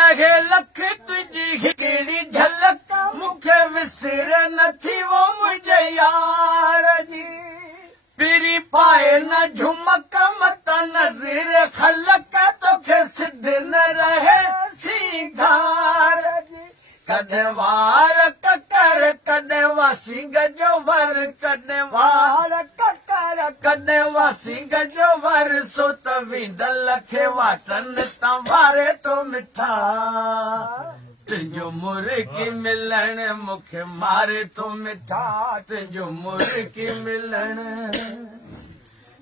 लहे लख तुझी हिकिड़ी झलक मूंखे विसर नथी वो मुंहिंजे यार जी पीरी पाए न झुमक मत नज़ीर खलक तोखे सिध न रहे सींगार जी कॾहिं वार ककर कॾहिं वासी गजो वर कॾहिं वार ककर कॾहिं वासी गजो वर सो त विंदल खे वाटनि तां वारे तो मिठा तुंहिंजो मुर्गी मिलण मूंखे मारे तो मिठा तुंहिंजो मुर्गी मिलण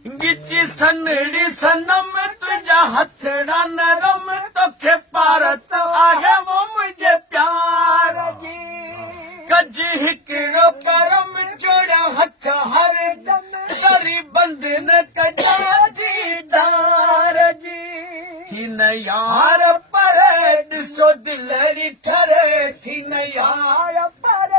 गिची सनड़ी सनम तुझा हथड़ा नरम तोखे पारत आहे वो मुझे प्यार जी कज हिकिड़ो करम जोड़ा हथ हर दम सरी बंद न कजा दीदार जी थी न यार पर ॾिसो दिलरी ठरे थी न यार पर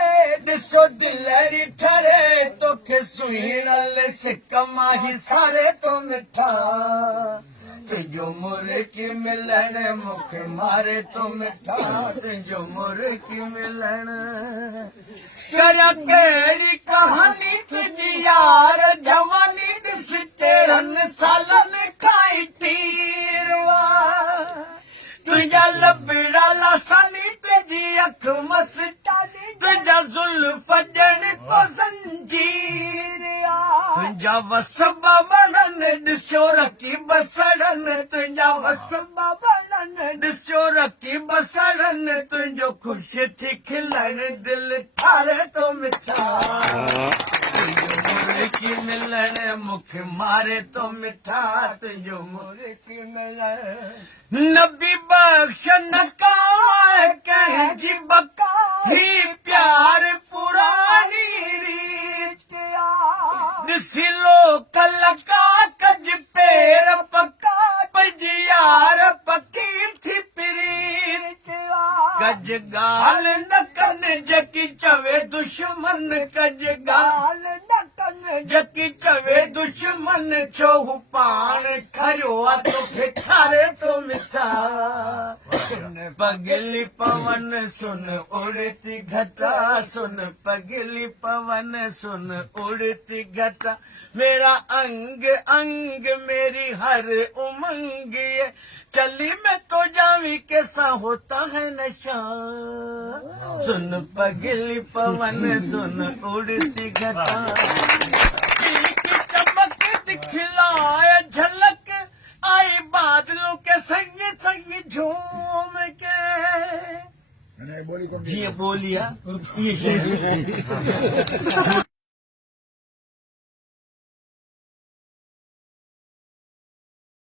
ॾिसो दिलरी ठरे तोखे सुहिणल सिक माही सारे तो मिठा तुंहिंजो मुर्गी मिलण मूंखे मारे तो मिठा तुंहिंजो मुर्गी मिलण करियां कहिड़ी कहानी तुंहिंजी यार जवानी ॾिस तेरहनि सालनि खां तीरवा तुझा लबड़ा लासानी तुझी अख मस्तानी तुझा जुल्फ ॼण को ज़ंजीर तुझा वसबा बननि ॾिसो रखी बसड़नि तुझा वसबा बननि ॾिसो रखी बसड़नि तुंहिंजो ख़ुशि थी खिलण दिलि ठारे तो मिठा मुर्गी मिलण मूंखे मारे तो मिठा तुंहिंजो मुर्गी मिलण नबी बख्श न कंहिंजी बका ही प्यार पुरानी रीत ॾिसी लो कलका कज पेर पका पंहिंजी यार पकी थी प्रीत कज ॻाल्हि न कनि जेकी चवे दुश्मन कज ॻाल्हि न कनि जेकी चवे दुश्मन छो हू पाण खरियो आहे तोखे खारे तो मिठा सुन पगली पवन सुन उड़ती घटा सुन पगली पवन सुन उड़ती घटा मेरा अंग अंग मेरी हर उमंग ये चली मैं तो जावी कैसा होता है नशा सुन पगली पवन सुन उड़ती घटा की चमक दिखलाए झलक आई बादलों के संग संग झूम के जी बोलिया